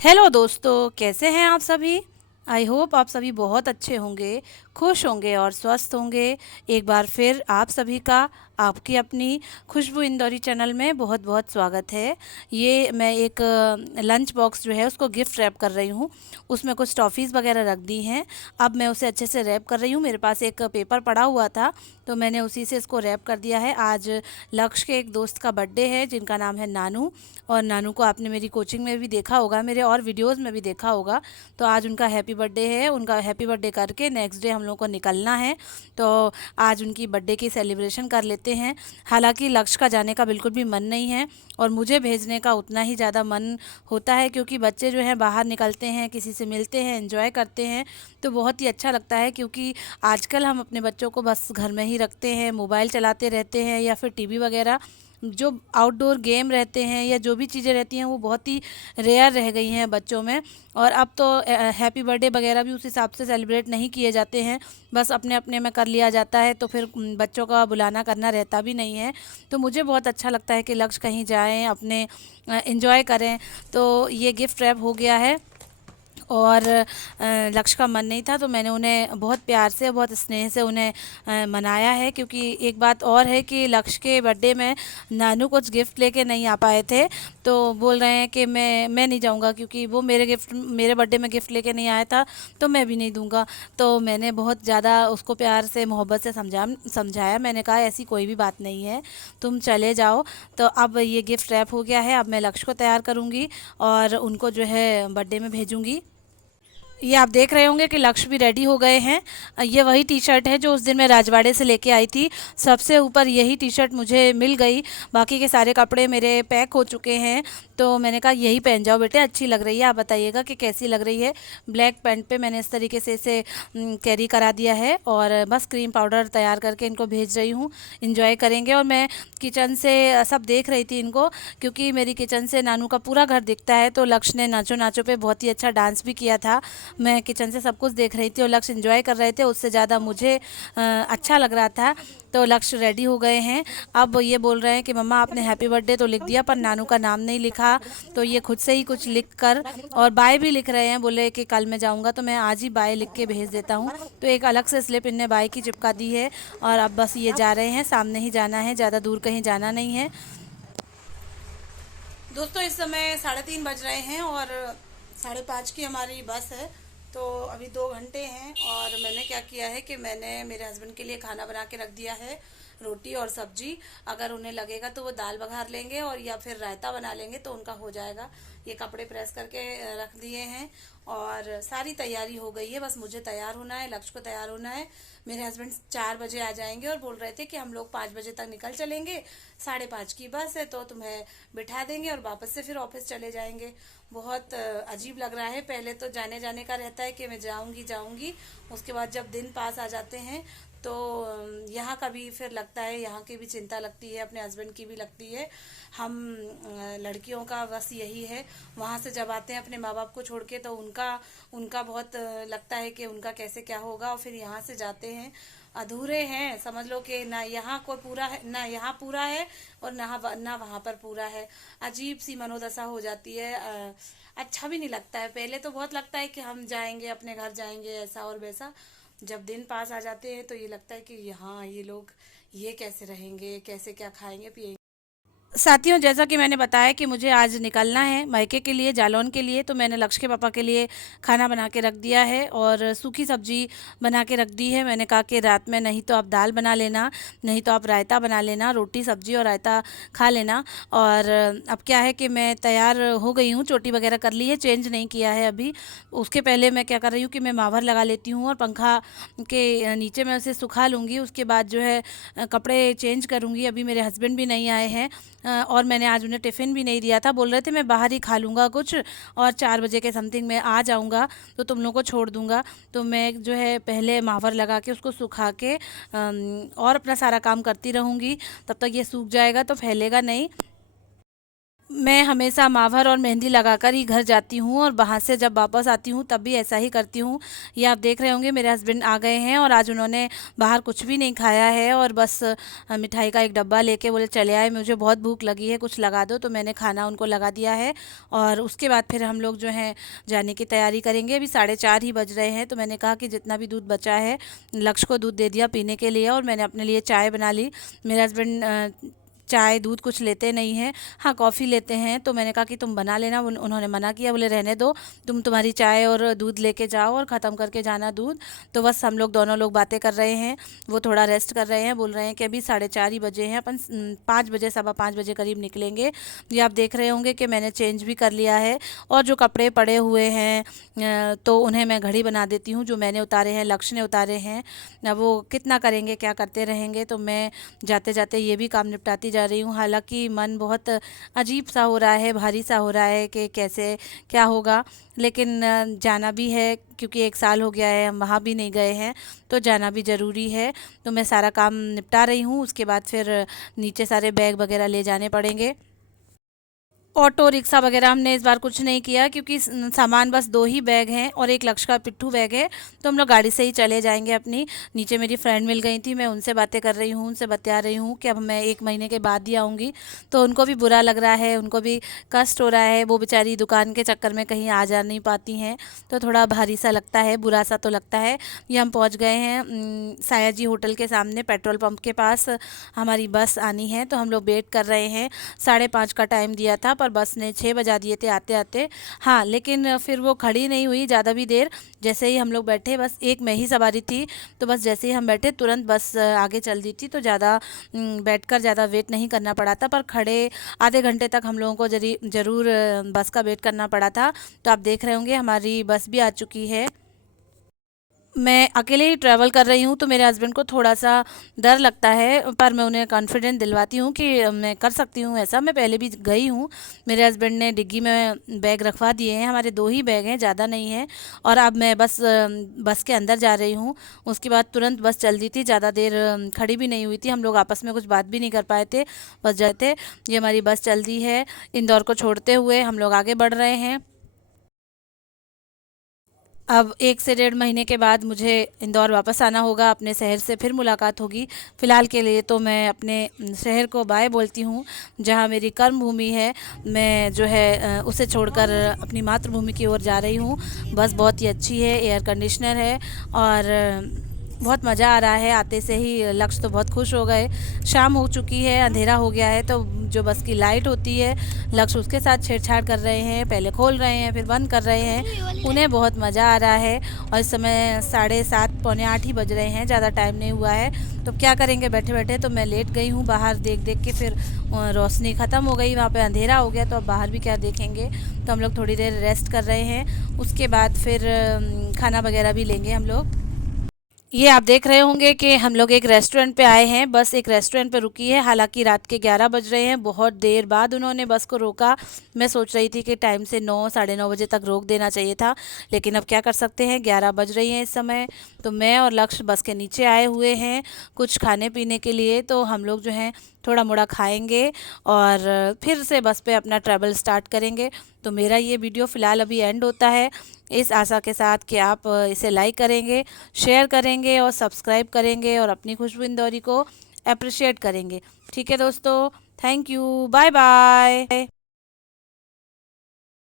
Hello दोस्तों, कैसे हैं आप सभी। आई होप आप सभी बहुत अच्छे होंगे, खुश होंगे और स्वस्थ होंगे। एक बार फिर आप सभी का आपकी अपनी खुशबू इंदौरी चैनल में बहुत बहुत स्वागत है। ये मैं एक लंच बॉक्स जो है उसको गिफ्ट रैप कर रही हूँ। उसमें कुछ टॉफ़ीज़ वगैरह रख दी हैं। अब मैं उसे अच्छे से रैप कर रही हूँ। मेरे पास एक पेपर पड़ा हुआ था तो मैंने उसी से इसको रैप कर दिया है। आज लक्ष्य के एक दोस्त का बर्थडे है जिनका नाम है नानू। और नानू को आपने मेरी कोचिंग में भी देखा होगा, मेरे और वीडियोस में भी देखा होगा। तो आज उनका हैप्पी बर्थडे है। उनका हैप्पी बर्थडे करके नेक्स्ट डे हम लोग को निकलना है। तो आज उनकी बर्थडे की सेलिब्रेशन कर लेते हैं। हालांकि लक्ष्य का जाने का बिल्कुल भी मन नहीं है और मुझे भेजने का उतना ही ज़्यादा मन होता है, क्योंकि बच्चे जो हैं बाहर निकलते हैं, किसी से मिलते हैं, एंजॉय करते हैं, तो बहुत ही अच्छा लगता है। क्योंकि आजकल हम अपने बच्चों को बस घर में ही रखते हैं, मोबाइल चलाते रहते हैं या फिर टीवी वगैरह। जो आउटडोर गेम रहते हैं या जो भी चीज़ें रहती हैं वो बहुत ही रेयर रह गई हैं बच्चों में। और अब तो हैप्पी बर्थडे वगैरह भी उस हिसाब से सेलिब्रेट नहीं किए जाते हैं, बस अपने अपने में कर लिया जाता है। तो फिर बच्चों का बुलाना करना रहता भी नहीं है। तो मुझे बहुत अच्छा लगता है कि लक्ष्य कहीं जाएं, अपने एंजॉय करें। तो ये गिफ्ट रैप हो गया है और लक्ष्य का मन नहीं था तो मैंने उन्हें बहुत प्यार से, बहुत स्नेह से उन्हें मनाया है। क्योंकि एक बात और है कि लक्ष्य के बर्थडे में नानू कुछ गिफ्ट लेके नहीं आ पाए थे। तो बोल रहे हैं कि मैं नहीं जाऊंगा, क्योंकि वो मेरे बर्थडे में गिफ्ट लेके नहीं आया था तो मैं भी नहीं दूंगा। तो मैंने बहुत ज़्यादा उसको प्यार से, मोहब्बत से समझाया। मैंने कहा ऐसी कोई भी बात नहीं है, तुम चले जाओ। तो अब ये गिफ्ट रैप हो गया है। अब मैं लक्ष्य को तैयार करूँगी और उनको जो है बर्थडे में भेजूँगी। ये आप देख रहे होंगे कि लक्ष्य भी रेडी हो गए हैं। ये वही टी शर्ट है जो उस दिन मैं राजवाड़े से लेके आई थी। सबसे ऊपर यही टी शर्ट मुझे मिल गई, बाकी के सारे कपड़े मेरे पैक हो चुके हैं। तो मैंने कहा यही पहन जाओ बेटे, अच्छी लग रही है, आप बताइएगा कि कैसी लग रही है। ब्लैक पैंट पे मैंने इस तरीके से इसे कैरी करा दिया है और बस क्रीम पाउडर तैयार करके इनको भेज रही हूँ। इंजॉय करेंगे। और मैं किचन से सब देख रही थी इनको, क्योंकि मेरी किचन से नानू का पूरा घर दिखता है। तो लक्ष्य ने नाचो नाचो पे बहुत ही अच्छा डांस भी किया था। मैं किचन से सब कुछ देख रही थी और लक्ष्य एंजॉय कर रहे थे, उससे ज़्यादा मुझे अच्छा लग रहा था। तो लक्ष्य रेडी हो गए हैं। अब ये बोल रहे हैं कि मम्मा आपने हैप्पी बर्थडे तो लिख दिया पर नानू का नाम नहीं लिखा। तो ये खुद से ही कुछ लिख कर और बाय भी लिख रहे हैं। बोले कि कल मैं जाऊंगा तो मैं आज ही बाय लिख के भेज देता हूँ। तो एक अलग से स्लिप इनने बाय की चिपका दी है। और अब बस ये जा रहे हैं, सामने ही जाना है, ज़्यादा दूर कहीं जाना नहीं है। दोस्तों इस समय 3:30 बज रहे हैं और 5:30 की हमारी बस है। तो अभी 2 घंटे हैं और मैंने क्या किया है कि मैंने मेरे हस्बैंड के लिए खाना बना के रख दिया है, रोटी और सब्जी। अगर उन्हें लगेगा तो वो दाल बघार लेंगे और या फिर रायता बना लेंगे तो उनका हो जाएगा। ये कपड़े प्रेस करके रख दिए हैं और सारी तैयारी हो गई है। बस मुझे तैयार होना है, लक्ष्य को तैयार होना है। मेरे हस्बैंड 4 बजे आ जाएंगे और बोल रहे थे कि हम लोग 5 बजे तक निकल चलेंगे, 5:30 की बस है तो तुम्हें बिठा देंगे और वापस से फिर ऑफिस चले जाएंगे। बहुत अजीब लग रहा है। पहले तो जाने जाने का रहता है कि मैं जाऊंगी जाऊंगी, उसके बाद जब दिन पास आ जाते हैं तो यहाँ का भी फिर लगता है, यहाँ की भी चिंता लगती है, अपने हस्बैंड की भी लगती है। हम लड़कियों का बस यही है, वहाँ से जब आते हैं अपने माँ बाप को छोड़ के तो उनका उनका बहुत लगता है कि उनका कैसे क्या होगा। और फिर यहाँ से जाते हैं अधूरे हैं, समझ लो कि ना यहाँ कोई पूरा है, ना यहाँ पूरा है और ना वहाँ पर पूरा है। अजीब सी मनोदशा हो जाती है। अच्छा भी नहीं लगता है। पहले तो बहुत लगता है कि हम जाएंगे, अपने घर जाएंगे, ऐसा और वैसा। जब दिन पास आ जाते हैं तो ये लगता है कि हाँ ये लोग ये कैसे रहेंगे, कैसे क्या खाएंगे पिएंगे। साथियों, जैसा कि मैंने बताया कि मुझे आज निकलना है मायके के लिए, जालौन के लिए। तो मैंने लक्ष्य के पापा के लिए खाना बना के रख दिया है और सूखी सब्जी बना के रख दी है। मैंने कहा कि रात में नहीं तो आप दाल बना लेना, नहीं तो आप रायता बना लेना, रोटी सब्जी और रायता खा लेना। और अब क्या है कि मैं तैयार हो गई हूँ, चोटी वगैरह कर ली है, चेंज नहीं किया है अभी। उसके पहले मैं क्या कर रही हूँ कि मैं मावर लगा लेती हूँ और पंखा के नीचे मैं उसे सुखा लूँगी। उसके बाद जो है कपड़े चेंज करूँगी। अभी मेरे हस्बैंड भी नहीं आए हैं और मैंने आज उन्हें टिफ़िन भी नहीं दिया था। बोल रहे थे मैं बाहर ही खा लूँगा कुछ और 4 बजे के समथिंग मैं आ जाऊँगा तो तुम लोग को छोड़ दूँगा। तो मैं जो है पहले मावर लगा के उसको सुखा के और अपना सारा काम करती रहूँगी। तब तक ये सूख जाएगा तो फैलेगा नहीं। मैं हमेशा मावर और मेहंदी लगाकर ही घर जाती हूँ और वहाँ से जब वापस आती हूँ तब भी ऐसा ही करती हूँ। ये आप देख रहे होंगे, मेरे हस्बैंड आ गए हैं और आज उन्होंने बाहर कुछ भी नहीं खाया है और बस मिठाई का एक डब्बा लेके बोले चले आए, मुझे बहुत भूख लगी है, कुछ लगा दो। तो मैंने खाना उनको लगा दिया है और उसके बाद फिर हम लोग जो है जाने की तैयारी करेंगे। अभी 4:30 ही बज रहे हैं, तो मैंने कहा कि जितना भी दूध बचा है लक्ष्य को दूध दे दिया पीने के लिए और मैंने अपने लिए चाय बना ली। मेरे हस्बैंड चाय दूध कुछ लेते नहीं हैं, हाँ कॉफ़ी लेते हैं। तो मैंने कहा कि तुम बना लेना, उन्होंने मना किया, बोले रहने दो, तुम्हारी चाय और दूध लेके जाओ और ख़त्म करके जाना दूध। तो बस हम लोग दोनों लोग बातें कर रहे हैं, वो थोड़ा रेस्ट कर रहे हैं, बोल रहे हैं कि अभी 4:30 ही बजे हैं, अपन 5 बजे 5:15 करीब निकलेंगे। ये आप देख रहे होंगे कि मैंने चेंज भी कर लिया है और जो कपड़े पड़े हुए हैं तो उन्हें मैं घड़ी बना देती हूँ, जो मैंने उतारे हैं लक्ष्य ने उतारे हैं। अब वो कितना करेंगे, क्या करते रहेंगे, तो मैं जाते जाते ये भी काम निपटाती जा रही हूँ। हालांकि मन बहुत अजीब सा हो रहा है, भारी सा हो रहा है कि कैसे क्या होगा, लेकिन जाना भी है क्योंकि 1 साल हो गया है हम वहाँ भी नहीं गए हैं, तो जाना भी ज़रूरी है। तो मैं सारा काम निपटा रही हूँ, उसके बाद फिर नीचे सारे बैग वगैरह ले जाने पड़ेंगे। ऑटो रिक्शा वगैरह हमने इस बार कुछ नहीं किया क्योंकि सामान बस 2 ही बैग हैं और एक लक्ष्य का पिट्ठू बैग है, तो हम लोग गाड़ी से ही चले जाएंगे अपनी। नीचे मेरी फ्रेंड मिल गई थी, मैं उनसे बातें कर रही हूँ, उनसे बता रही हूँ कि अब मैं 1 महीने के बाद ही आऊँगी। तो उनको भी बुरा लग रहा है, उनको भी कष्ट हो रहा है, वो बेचारी दुकान के चक्कर में कहीं आ जा नहीं पाती हैं, तो थोड़ा भारी सा लगता है, बुरा सा तो लगता है। ये हम पहुँच गए हैं साया जी होटल के सामने पेट्रोल पंप के पास। हमारी बस आनी है तो हम लोग वेट कर रहे हैं। 5:30 का टाइम दिया था पर बस ने 6 बजा दिए थे आते आते। हाँ, लेकिन फिर वो खड़ी नहीं हुई ज़्यादा भी देर। जैसे ही हम लोग बैठे, बस एक मैं ही सवारी थी, तो बस जैसे ही हम बैठे तुरंत बस आगे चल दी थी, तो ज़्यादा बैठकर ज़्यादा वेट नहीं करना पड़ा था। पर खड़े आधे घंटे तक हम लोगों को ज़रूर बस का वेट करना पड़ा था। तो आप देख रहे होंगे हमारी बस भी आ चुकी है। मैं अकेले ही ट्रैवल कर रही हूँ तो मेरे हस्बैंड को थोड़ा सा डर लगता है, पर मैं उन्हें कॉन्फिडेंट दिलवाती हूँ कि मैं कर सकती हूँ ऐसा, मैं पहले भी गई हूँ। मेरे हस्बैंड ने डिग्गी में बैग रखवा दिए हैं, हमारे 2 ही बैग हैं, ज़्यादा नहीं है। और अब मैं बस बस के अंदर जा रही हूँ। उसके बाद तुरंत बस चल दी थी, ज़्यादा देर खड़ी भी नहीं हुई थी, हम लोग आपस में कुछ बात भी नहीं कर पाए थे, बस जाते। ये हमारी बस चल दी है, इंदौर को छोड़ते हुए हम लोग आगे बढ़ रहे हैं। अब 1 से 1.5 महीने के बाद मुझे इंदौर वापस आना होगा, अपने शहर से फिर मुलाकात होगी। फ़िलहाल के लिए तो मैं अपने शहर को बाय बोलती हूँ, जहाँ मेरी कर्म भूमि है। मैं जो है उसे छोड़कर अपनी मातृभूमि की ओर जा रही हूँ। बस बहुत ही अच्छी है, एयर कंडीशनर है और बहुत मज़ा आ रहा है। आते से ही लक्ष्य तो बहुत खुश हो गए। शाम हो चुकी है, अंधेरा हो गया है, तो जो बस की लाइट होती है लक्ष्य उसके साथ छेड़छाड़ कर रहे हैं, पहले खोल रहे हैं फिर बंद कर रहे हैं, उन्हें बहुत मज़ा आ रहा है। और इस समय 7:30 पौने 8 ही बज रहे हैं, ज़्यादा टाइम नहीं हुआ है। तो क्या करेंगे बैठे बैठे, तो मैं लेट गई हूँ बाहर देख देख के, फिर रोशनी ख़त्म हो गई, वहाँ पे अंधेरा हो गया, तो अब बाहर भी क्या देखेंगे। तो हम लोग थोड़ी देर रेस्ट कर रहे हैं, उसके बाद फिर खाना वगैरह भी लेंगे हम लोग। ये आप देख रहे होंगे कि हम लोग एक रेस्टोरेंट पे आए हैं, बस एक रेस्टोरेंट पे रुकी है। हालांकि रात के 11 बज रहे हैं, बहुत देर बाद उन्होंने बस को रोका। मैं सोच रही थी कि टाइम से 9 9:30 बजे तक रोक देना चाहिए था, लेकिन अब क्या कर सकते हैं, 11 बज रही हैं इस समय। तो मैं और लक्ष्य बस के नीचे आए हुए हैं कुछ खाने पीने के लिए, तो हम लोग जो हैं थोड़ा मोड़ा खाएंगे और फिर से बस पे अपना ट्रैवल स्टार्ट करेंगे। तो मेरा ये वीडियो फ़िलहाल अभी एंड होता है, इस आशा के साथ कि आप इसे लाइक करेंगे, शेयर करेंगे और सब्सक्राइब करेंगे और अपनी खुशबू इंदौरी को अप्रिशिएट करेंगे। ठीक है दोस्तों, थैंक यू, बाय बाय।